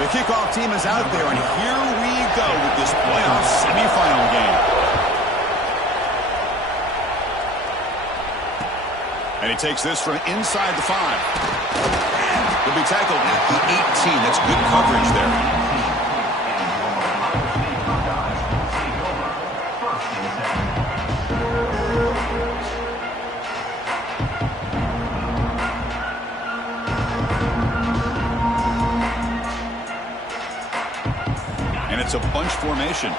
The kickoff team is out there, and here we go with this playoff semifinal game. And he takes this from inside the 5. He'll be tackled at the 18. That's good coverage there. And it's a bunch formation.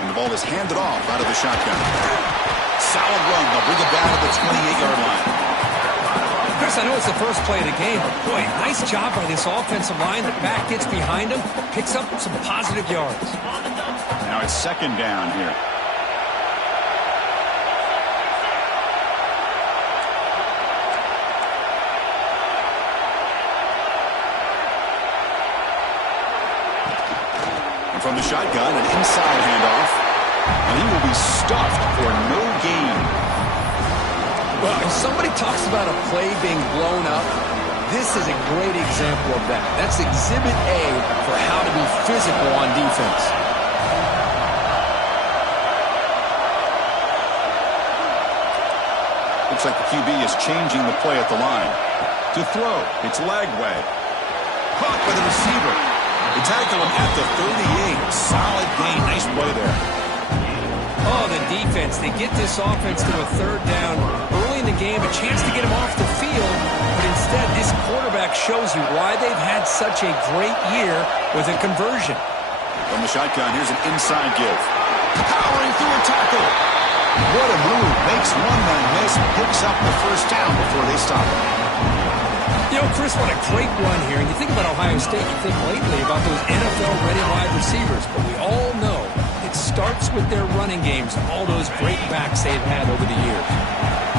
And the ball is handed off out of the shotgun. Solid run. They'll bring it down to the 28-yard line. Chris, I know it's the first play of the game, but boy, nice job by this offensive line. The back gets behind him, picks up some positive yards. Now it's second down here. And from the shotgun, an inside handoff. And he will be stuffed for no gain. Well, if somebody talks about a play being blown up, this is a great example of that. That's exhibit A for how to be physical on defense. Looks like the QB is changing the play at the line. To throw, it's leg way. Caught by the receiver. They tackle him at the 38. Solid gain. Nice play there. Oh, the defense. They get this offense to a third down early in the game, a chance to get him off the field. But instead, this quarterback shows you why they've had such a great year with a conversion. From the shotgun, here's an inside give. Powering through a tackle. What a move. Makes one man miss. Picks up the first down before they stop him. You know, Chris, what a great run here. And you think about Ohio State, you think lately about those NFL-ready wide receivers. But we all know it starts with their running games and all those great backs they've had over the years.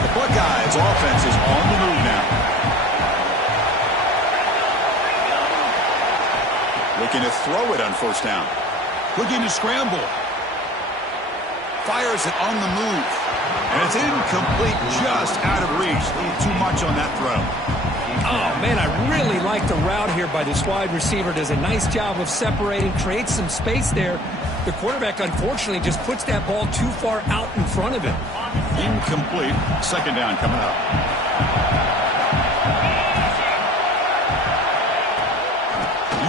The Buckeyes offense is on the move now. Looking to throw it on first down. Looking to scramble. Fires it on the move. And it's incomplete, just out of reach. A little too much on that throw. Oh, man, I really like the route here by this wide receiver. Does a nice job of separating, creates some space there. The quarterback, unfortunately, just puts that ball too far out in front of him. Incomplete. Second down coming up.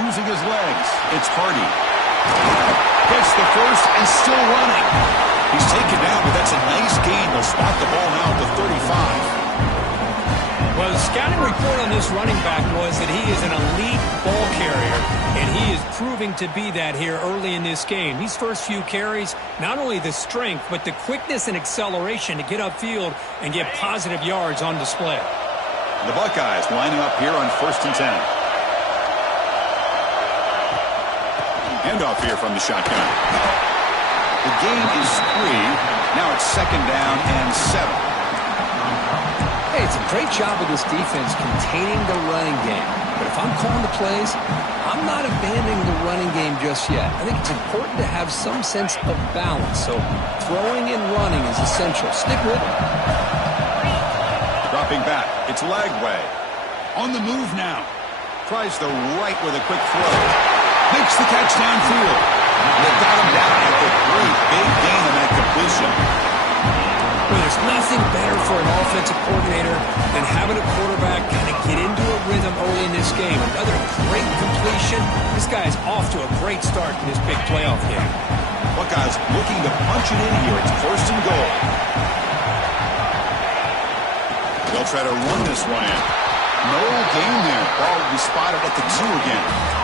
Using his legs, it's Hardy. Gets the first and still running. He's taken down, but that's a nice gain. They'll spot the ball now at the 35. Well, the scouting report on this running back was that he is an elite ball carrier, and he is proving to be that here early in this game. These first few carries, not only the strength, but the quickness and acceleration to get upfield and get positive yards on display. The Buckeyes lining up here on 1st and 10. Handoff here from the shotgun. The gain is 3. Now it's second down and 7. Hey, it's a great job of this defense containing the running game. But if I'm calling the plays, I'm not abandoning the running game just yet. I think it's important to have some sense of balance. So throwing and running is essential. Stick with it. Dropping back. It's leg way. On the move now. Tries the right with a quick throw. Makes the catch downfield. They got him down at the 3. Big gain on that completion. Well, there's nothing better for an offensive coordinator than having a quarterback kind of get into a rhythm early in this game. Another great completion. This guy is off to a great start in this big playoff game. Buckeyes looking to punch it in here. It's 1st and goal. They'll try to run this one in. No gain there. Ball will be spotted at the 2 again.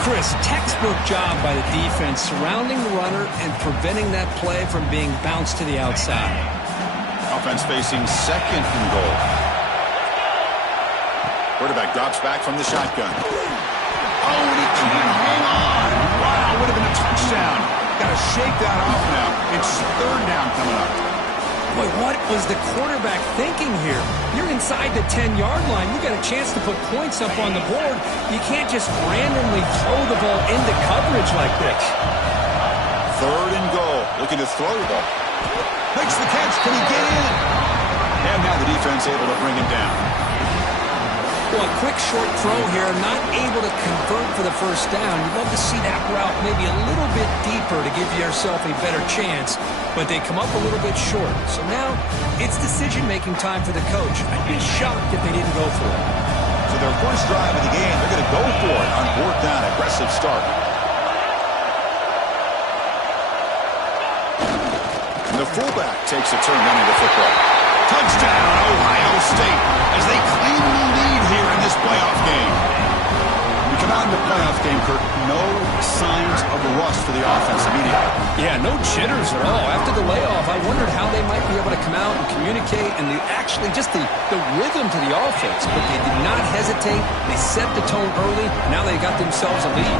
Chris, textbook job by the defense surrounding the runner and preventing that play from being bounced to the outside. Offense facing 2nd and goal. Quarterback drops back from the shotgun. Oh, and he can't hang on. Wow, would have been a touchdown. Got to shake that off now. It's 3rd down coming up. Boy, what was the quarterback thinking here? You're inside the 10-yard line. You got a chance to put points up on the board. You can't just randomly throw the ball into coverage like this. 3rd Looking to throw the ball. Makes the catch. Can he get in? And now the defense able to bring him down. Well, a quick short throw here, not able to convert for the first down. You'd love to see that route maybe a little bit deeper to give yourself a better chance, but they come up a little bit short. So now it's decision-making time for the coach. I'd be shocked if they didn't go for it. So their first drive of the game, they're going to go for it on fourth down. Aggressive start. And the fullback takes a turn running the football. Touchdown, Ohio State, as they claim the lead here in this playoff game. We come out in the playoff game, Kurt, no signs of rust for the offense immediately. Yeah, no jitters at all. After the layoff, I wondered how they might be able to come out and communicate and actually just the rhythm to the offense. But they did not hesitate. They set the tone early. Now they got themselves a lead.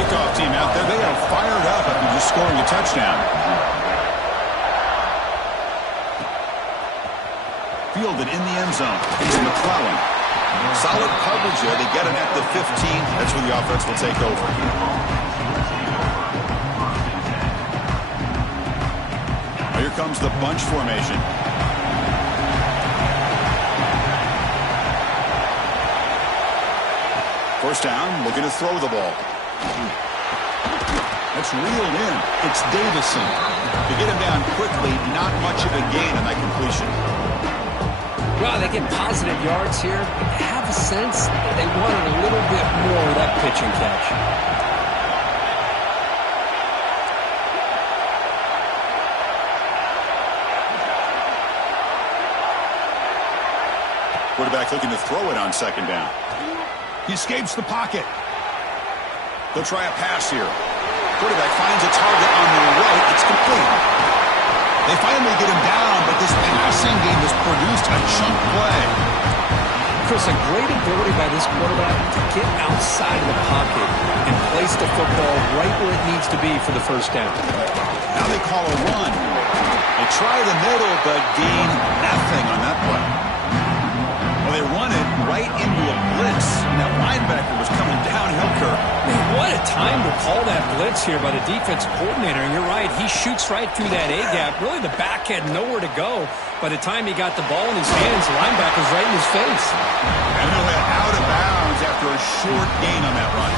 Kickoff team out there, they are fired up after just scoring a touchdown. Fielded in the end zone. It's McClellan. Solid coverage there. They get him at the 15. That's where the offense will take over. Here comes the bunch formation. First down, looking to throw the ball. That's reeled in. It's Davison. To get him down quickly, not much of a gain on that completion. Well, they get positive yards here, but I have a sense that they wanted a little bit more of that pitch and catch. Quarterback looking to throw it on second down. He escapes the pocket. They'll try a pass here. Quarterback finds a target on the right. It's complete. They finally get him down, but this passing game has produced a chunk play. Chris, a great ability by this quarterback to get outside of the pocket and place the football right where it needs to be for the first down. Now they call a run. They try the middle, but gain nothing on that play. Well, they run it right into a blitz, and that linebacker was coming downhill, Kirk. What a time to call that blitz here by the defense coordinator. And you're right, he shoots right through that A-gap. Really, the back had nowhere to go. By the time he got the ball in his hands, the linebacker's right in his face. And he'll head out of bounds after a short gain on that run.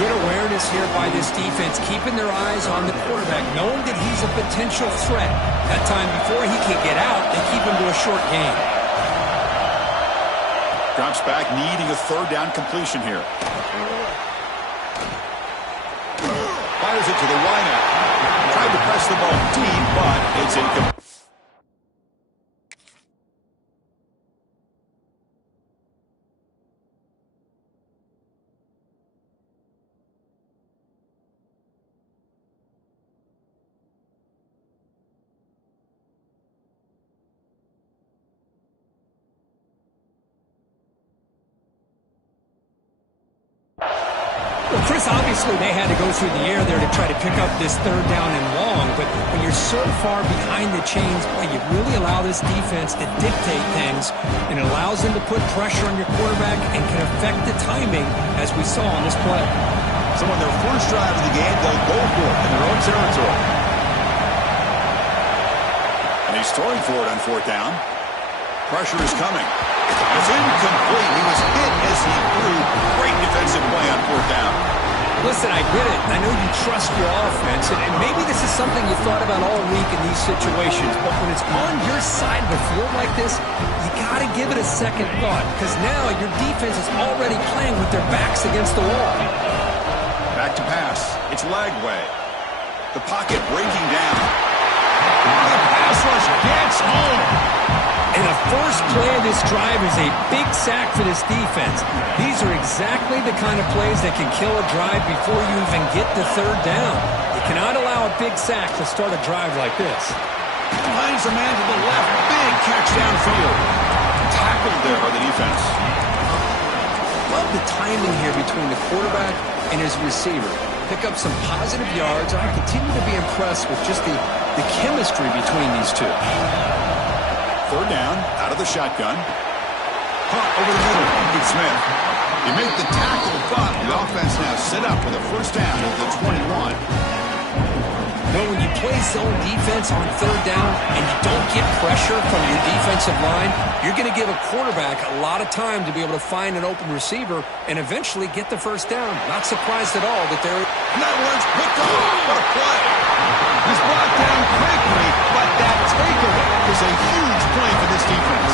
Good awareness here by this defense, keeping their eyes on the quarterback, knowing that he's a potential threat. That time before he can get out, they keep him to a short gain. Drops back, needing a third down completion here. Fires it to the wideout. Tried to press the ball deep, but it's incomplete. Well, Chris, obviously they had to go through the air there to try to pick up this third down and long, but when you're so far behind the chains, boy, you really allow this defense to dictate things, and it allows them to put pressure on your quarterback and can affect the timing, as we saw on this play. So on their first drive of the game, they'll go for it in their own territory. And he's throwing for it on fourth down. Pressure is coming. It's incomplete. He was hit as he threw. Great defensive play on fourth down. Listen, I get it. I know you trust your offense, and maybe this is something you thought about all week in these situations, but when it's on your side of the field like this, you got to give it a second thought, because now your defense is already playing with their backs against the wall. Back to pass. It's Lagway. The pocket breaking down. The pass rush gets home. And the first play of this drive is a big sack for this defense. These are exactly the kind of plays that can kill a drive before you even get the third down. You cannot allow a big sack to start a drive like this. Finds a man to the left. Big catch downfield. Tackled there by the defense. Love the timing here between the quarterback and his receiver. Pick up some positive yards. I continue to be impressed with just the chemistry between these two. Third down, out of the shotgun. Caught over the middle. It's Smith. He made the tackle, but the offense now set up with a first down at the 21. No, when you play zone defense on third down and you don't get pressure from your defensive line, you're going to give a quarterback a lot of time to be able to find an open receiver and eventually get the first down. Not surprised at all that they're... And that one's picked off. What a play. He's brought down quickly, but that takeaway is a huge play for this defense.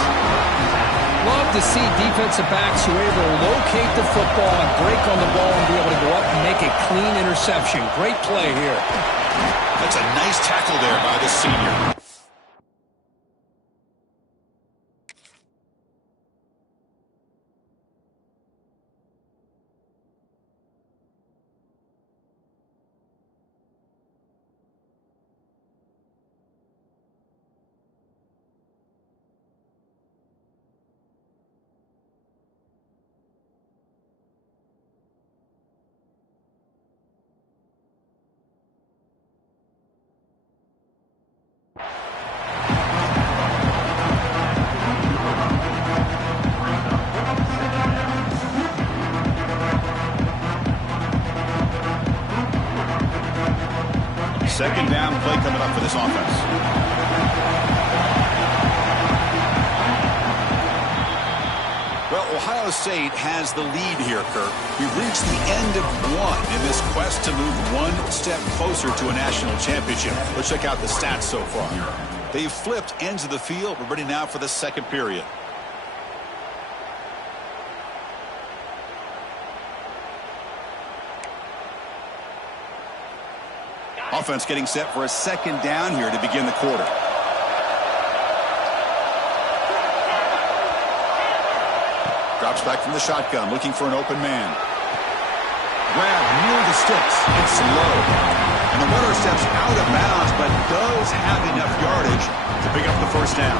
Love to see defensive backs who are able to locate the football and break on the ball and be able to go up and make a clean interception. Great play here. That's a nice tackle there by the senior. Second down play coming up for this offense. Well, Ohio State has the lead here, Kirk. We've reached the end of one in this quest to move one step closer to a national championship. Let's check out the stats so far. They've flipped ends of the field. We're ready now for the second period. Offense getting set for a second down here to begin the quarter. Drops back from the shotgun, looking for an open man. Grab near the sticks. It's low. And the runner steps out of bounds, but does have enough yardage to pick up the first down.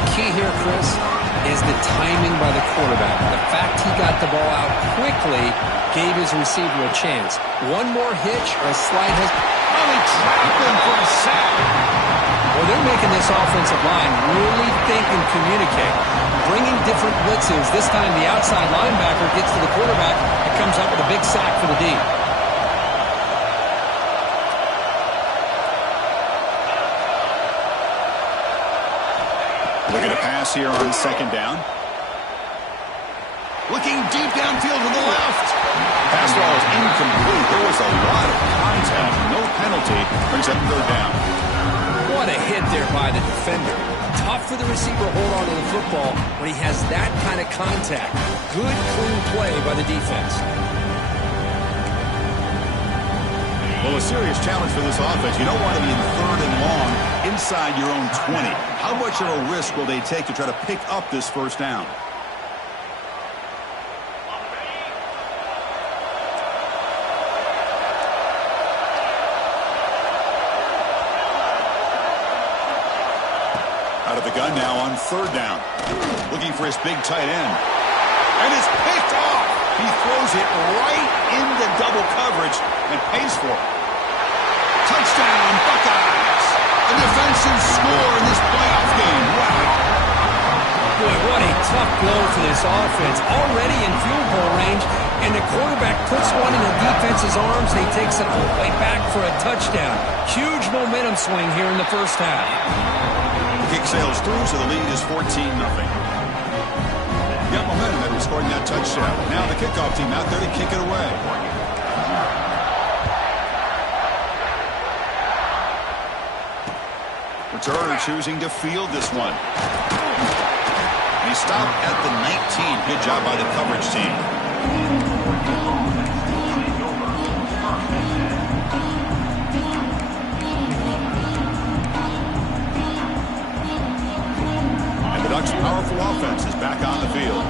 The key here, Chris, is the timing by the quarterback. The fact he got the ball out quickly gave his receiver a chance. One more hitch or a slight hesitation. Oh, he trapped him for a sack. Well, they're making this offensive line really think and communicate. Bringing different blitzes. This time the outside linebacker gets to the quarterback and comes up with a big sack for the D. Looking to pass here on second down. Looking deep downfield to the left. Pass ball is incomplete. There was a lot of contact. No penalty. Brings up third down. What a hit there by the defender. Tough for the receiver to hold on to the football when he has that kind of contact. Good, clean play by the defense. Well, a serious challenge for this offense. You don't want to be in third and long inside your own 20. How much of a risk will they take to try to pick up this first down? Out of the gun now on third down. Looking for his big tight end. And it's picked off. He throws it right into double coverage and pays for it. Touchdown, Buckeyes. A defensive score in this playoff game. Wow. Boy, what a tough blow for this offense. Already in field goal range, and the quarterback puts one in the defense's arms, and he takes it all the way back for a touchdown. Huge momentum swing here in the first half. Kick sails through, so the lead is 14-0. Got momentum after scoring that touchdown. Now the kickoff team out there to kick it away. Returner choosing to field this one. And he stopped at the 19. Good job by the coverage team. Ducks' powerful offense is back on the field.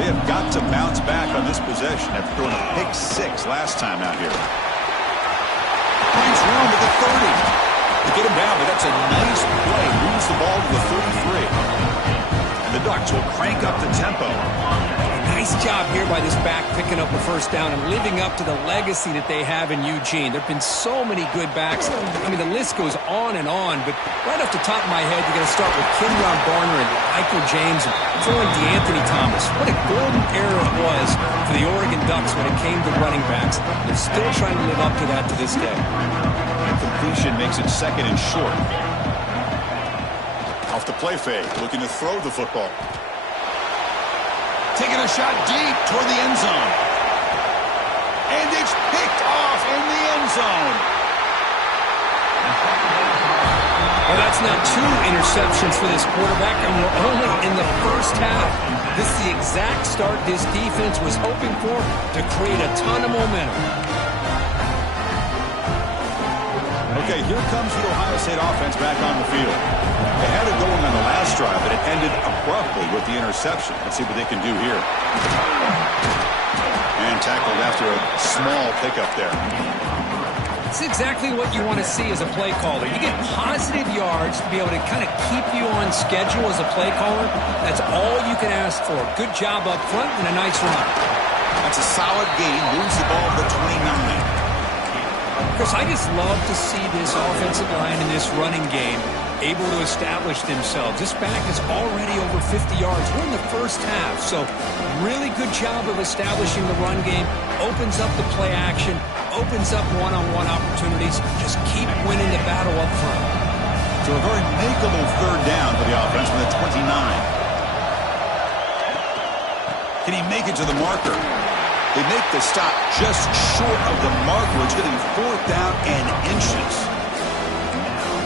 They have got to bounce back on this possession after throwing a pick six last time out here. Finds room at the 30. To get him down, but that's a nice play. Moves the ball to the 33. And the Ducks will crank up the tempo. Nice job here by this back picking up the first down and living up to the legacy that they have in Eugene. There have been so many good backs. I mean, the list goes on, but right off the top of my head, you're going to start with Kenyon Barner and Michael James and throw in DeAnthony Thomas. What a golden era it was for the Oregon Ducks when it came to running backs. They're still trying to live up to that to this day. Complete completion makes it 2nd and short. Off the play fake, looking to throw the football. Taking a shot deep toward the end zone. And it's picked off in the end zone. Well, that's now 2 interceptions for this quarterback, and we're only in the first half. This is the exact start this defense was hoping for to create a ton of momentum. Okay, here comes the Ohio State offense back on the field. They had it going on the last drive, but it ended abruptly with the interception. Let's see what they can do here. And tackled after a small pickup there. It's exactly what you want to see as a play caller. You get positive yards to be able to kind of keep you on schedule as a play caller. That's all you can ask for. Good job up front and a nice run. That's a solid gain. Moves the ball to the 29. Chris, I just love to see this offensive line in this running game able to establish themselves. This back is already over 50 yards. We're in the first half, so really good job of establishing the run game. Opens up the play action, opens up one-on-one opportunities. Just keep winning the battle up front. So a very makeable 3rd down for the offense from the 29. Can he make it to the marker? They make the stop just short of the marker. It's getting 4th down and inches.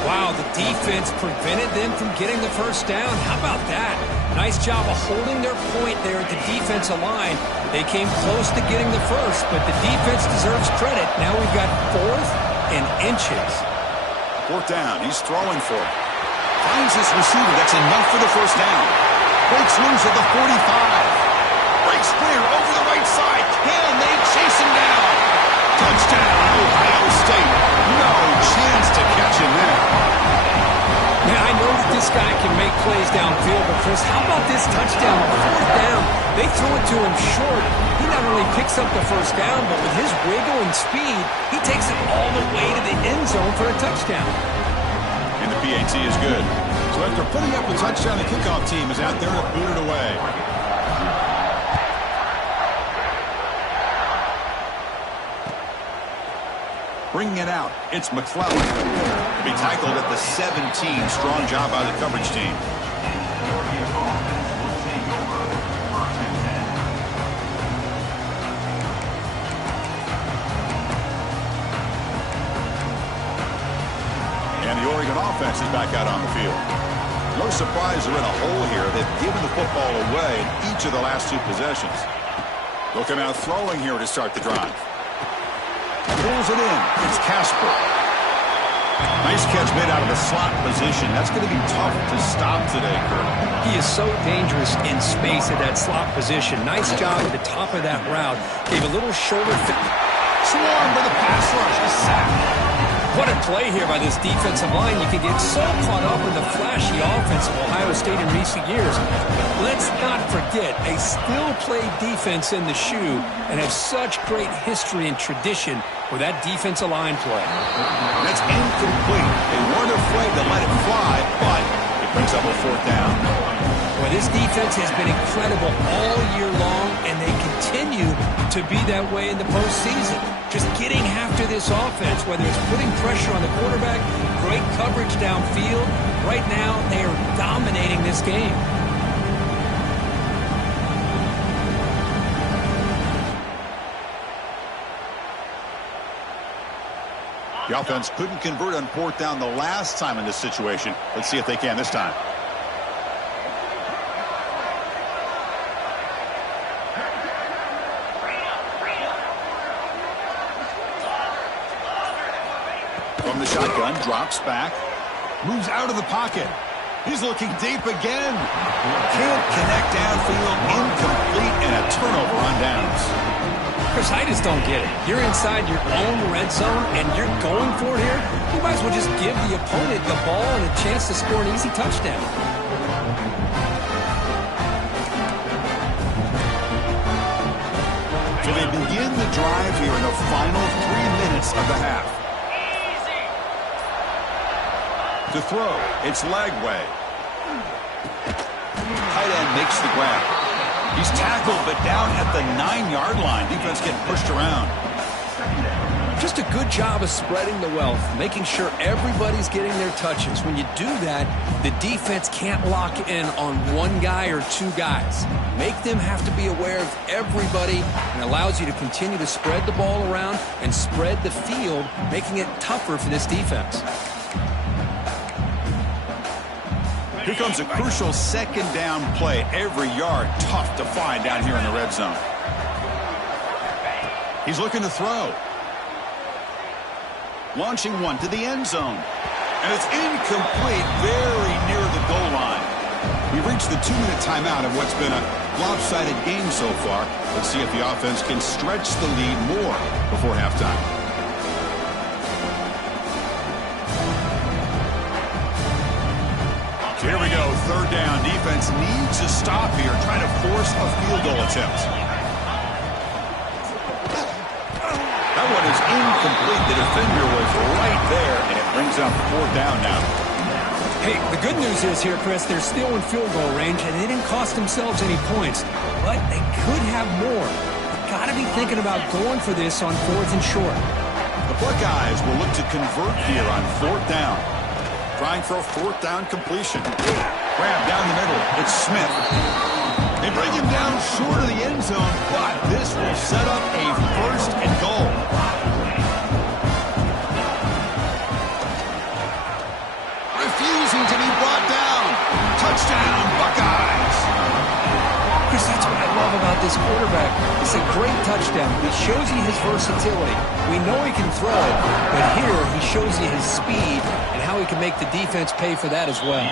Wow, the defense prevented them from getting the first down. How about that? Nice job of holding their point there at the defensive line. They came close to getting the first, but the defense deserves credit. Now we've got 4th and inches. 4th down. He's throwing for it. Finds his receiver. That's enough for the first down. Breaks loose at the 45. Breaks clear over the right side. Can they chase him down? Touchdown, Ohio State. No chance to catch him there. Man, I know that this guy can make plays downfield, but Chris, how about this touchdown? 4th down, they throw it to him short. He not only picks up the first down, but with his wiggle and speed, he takes it all the way to the end zone for a touchdown. And the PAT is good. So after putting up the touchdown, the kickoff team is out there to boot it away. Bringing it out, it's McClellan. To be tackled at the 17. Strong job by the coverage team. And the Oregon offense is back out on the field. No surprise they're in a hole here. They've given the football away in each of the last 2 possessions. They'll come out throwing here to start the drive. Pulls it in. It's Casper. Nice catch made out of the slot position. That's going to be tough to stop today, Kurt. He is so dangerous in space at that slot position. Nice job at the top of that route. Gave a little shoulder fit. Swarm for the pass rush. The sack. What a play here by this defensive line. You can get so caught up in the flashy offense of Ohio State in recent years. But let's not forget, they still play defense in the shoe and have such great history and tradition with that defensive line play. That's incomplete. They weren't afraid to let it fly, but it brings up a 4th down. Well, this defense has been incredible all year long, and they continue to be that way in the postseason. Just getting after this offense, whether it's putting pressure on the quarterback, great coverage downfield. Right now, they are dominating this game. The offense couldn't convert on 4th down the last time in this situation. Let's see if they can this time. From the shotgun, drops back, moves out of the pocket. He's looking deep again. Can't connect downfield, incomplete, and a turnover on downs. Chris, I just don't get it. You're inside your own red zone, and you're going for it here. You might as well just give the opponent the ball and a chance to score an easy touchdown. So they begin the drive here in the final 3 minutes of the half. To throw, it's Lagway. Tight end makes the grab. He's tackled, but down at the 9-yard line. Defense getting pushed around. Just a good job of spreading the wealth, making sure everybody's getting their touches. When you do that, the defense can't lock in on one guy or two guys. Make them have to be aware of everybody, and allows you to continue to spread the ball around and spread the field, making it tougher for this defense. Here comes a crucial second down play. Every yard tough to find down here in the red zone. He's looking to throw. Launching one to the end zone. And it's incomplete, very near the goal line. We've reached the 2-minute timeout of what's been a lopsided game so far. Let's see if the offense can stretch the lead more before halftime. So here we go, third down. Defense needs a stop here, trying to force a field goal attempt. That one is incomplete. The defender was right there, and it brings up fourth down now. Hey, the good news is here, Chris, they're still in field goal range, and they didn't cost themselves any points. But they could have more. Got to be thinking about going for this on fourth and short. The Buckeyes will look to convert here on fourth down. Trying for a fourth down completion. Grab down the middle. It's Smith. They bring him down short of the end zone, but this will set up a first and goal. Refusing to be brought down. Touchdown, Buckeyes. Chris, that's what I love about this quarterback. It's a great touchdown. He shows you his versatility. We know he can throw it, but here he shows you his speed and how he can make the defense pay for that as well.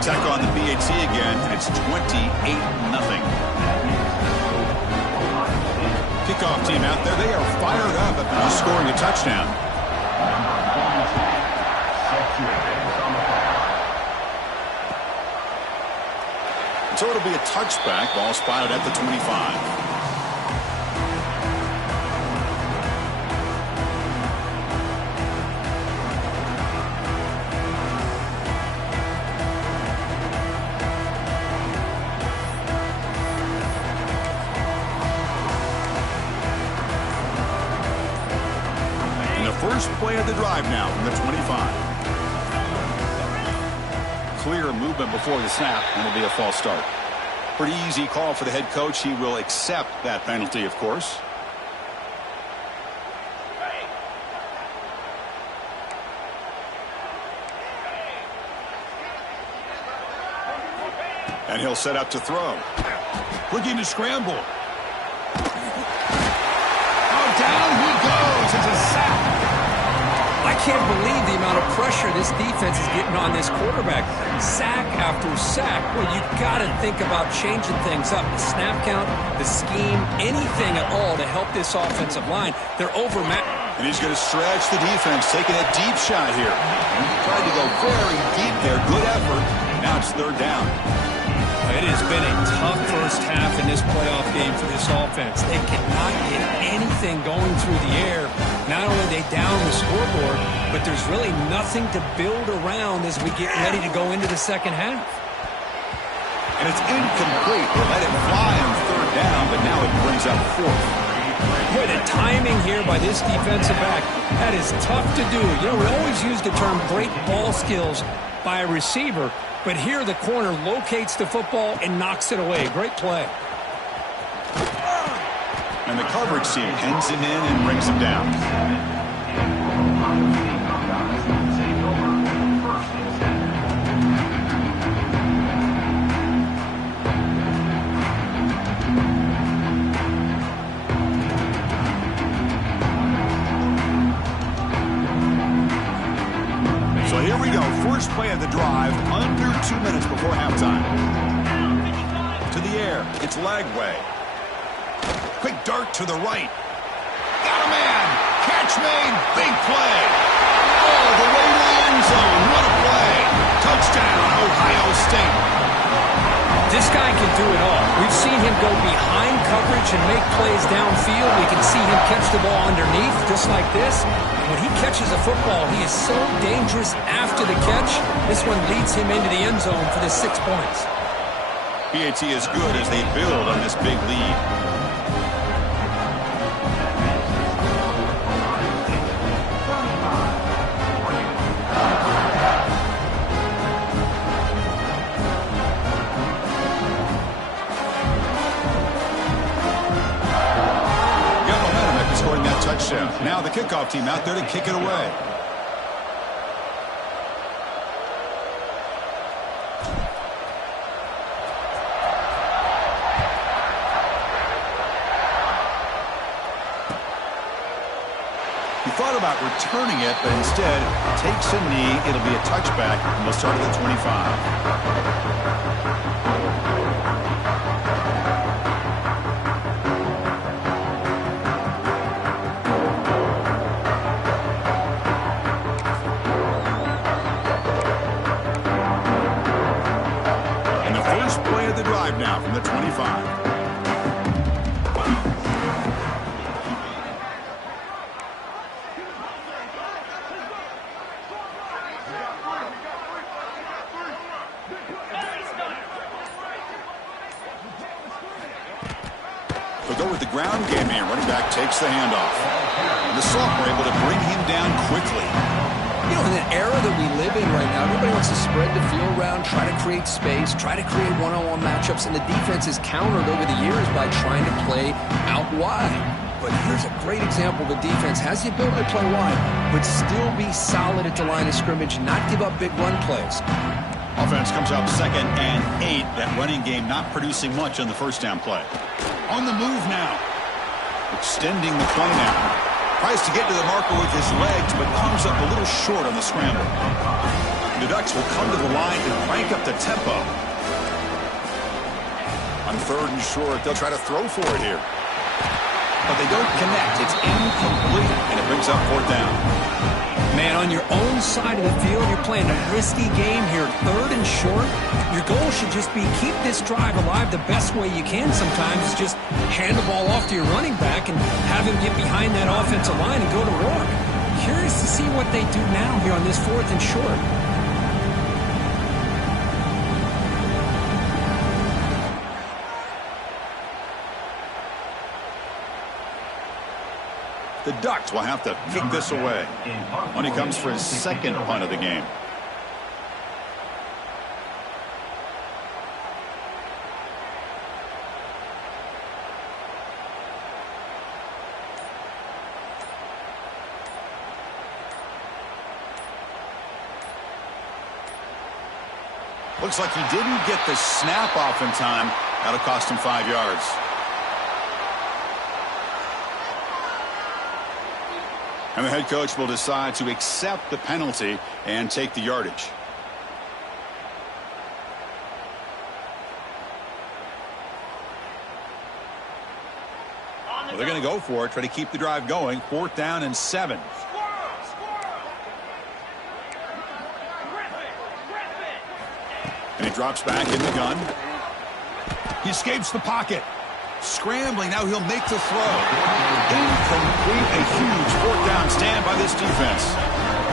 Tech on the BAT again, and it's 28-0. Kickoff team out there, they are fired up after just scoring a touchdown. So it'll be a touchback. Ball spotted at the 25. First play of the drive now from the 25. Clear movement before the snap, and it'll be a false start. Pretty easy call for the head coach. He will accept that penalty, of course. And he'll set up to throw. Looking to scramble. Oh, down he goes. It's a sack. I can't believe the amount of pressure this defense is getting on this quarterback. Sack after sack. Well, you got to think about changing things up. The snap count, the scheme, anything at all to help this offensive line. They're overmatched. And he's going to stretch the defense, taking a deep shot here. He tried to go very deep there. Good effort. Now it's third down. It has been a tough first half in this playoff game for this offense. They cannot get anything going through the air. Not only are they down the scoreboard, but there's really nothing to build around as we get ready to go into the second half. And it's incomplete. They let it fly on third down, but now it brings up fourth. Boy, the timing here by this defensive back, that is tough to do. You know, we always use the term great ball skills by a receiver, but here the corner locates the football and knocks it away. Great play. And the coverage team pins him in and brings him down. So here we go. First play of the drive, under 2 minutes before halftime. To the air. It's Lagway. Quick dart to the right. Got a man. Catch made. Big play. Oh, the way to the end zone. What a play. Touchdown, Ohio State. This guy can do it all. We've seen him go behind coverage and make plays downfield. We can see him catch the ball underneath, just like this. And when he catches a football, he is so dangerous after the catch. This one leads him into the end zone for the 6 points. PAT is good as they build on this big lead. kickoff team out there to kick it away. He thought about returning it, but instead takes a knee. It'll be a touchback, and we'll start at the 25. Now from the 25. They'll go with the ground game here. Running back takes the handoff. And the Sophomore able to bring him down quickly. You know, in the era that we live in right now, everybody wants to spread the field around, try to create space, try to create one-on-one matchups, and the defense is countered over the years by trying to play out wide. But here's a great example. The defense has the ability to play wide, but still be solid at the line of scrimmage, not give up big run plays. Offense comes up 2nd and 8. That running game not producing much on the first down play. On the move now. Extending the play now. Tries to get to the marker with his legs, but comes up a little short on the scramble. The Ducks will come to the line and crank up the tempo. On 3rd and short, they'll try to throw for it here. But they don't connect. It's incomplete, and it brings up 4th down. Man, on your own side of the field, you're playing a risky game here. 3rd and short, your goal should just be keep this drive alive the best way you can sometimes. Is just hand the ball off to your running back and have him get behind that offensive line and go to work. Curious to see what they do now here on this 4th and short. The Ducks will have to kick this away when he comes for his 2nd punt of the game. Looks like he didn't get the snap off in time. That'll cost him 5 yards. And the head coach will decide to accept the penalty and take the yardage. Well, they're going to go for it, try to keep the drive going. 4th down and 7. And he drops back in the gun. He escapes the pocket. Scrambling, now he'll make the throw. Incomplete, a huge 4th down stand by this defense.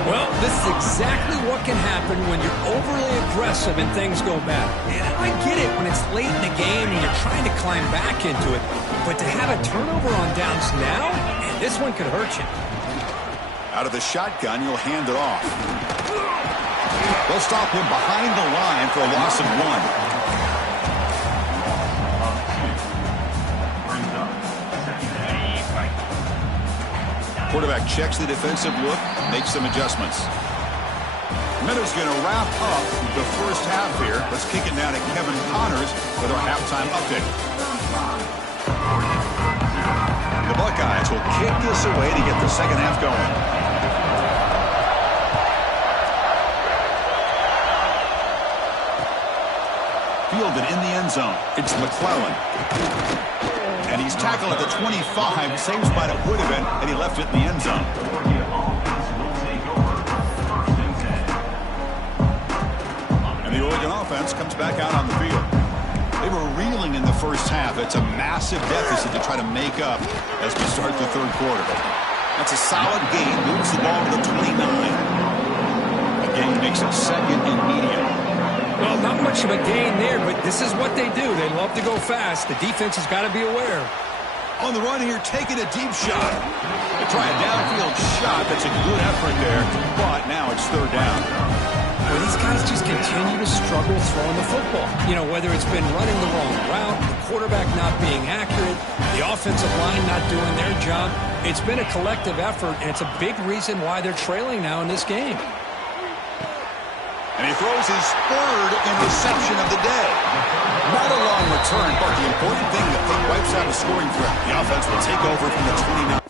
Well, this is exactly what can happen when you're overly aggressive and things go bad. And I get it when it's late in the game and you're trying to climb back into it. But to have a turnover on downs now, and this one could hurt you. Out of the shotgun, you'll hand it off. They'll stop him behind the line for a loss of 1. Quarterback checks the defensive look, makes some adjustments. Meadow's going to wrap up the first half here. Let's kick it now to Kevin Connors with our halftime update. The Buckeyes will kick this away to get the second half going. Fielded in the end zone. It's McClellan. And he's tackled at the 25, same spot it would have been, and he left it in the end zone. And the Oregon offense comes back out on the field. They were reeling in the first half. It's a massive deficit to try to make up as we start the 3rd quarter. That's a solid gain, moves the ball to the 29. Again, makes it 2nd and medium. Well, not much of a gain there, but this is what they do. They love to go fast. The defense has got to be aware. On the run here, taking a deep shot. They try a downfield shot. That's a good effort there, but now it's 3rd down. Well, these guys defense just continue to struggle throwing the football. You know, whether it's been running the wrong route, the quarterback not being accurate, the offensive line not doing their job. It's been a collective effort, and it's a big reason why they're trailing now in this game. And he throws his third interception of the day. Not a long return, but the important thing that wipes out a scoring threat. The offense will take over from the 29.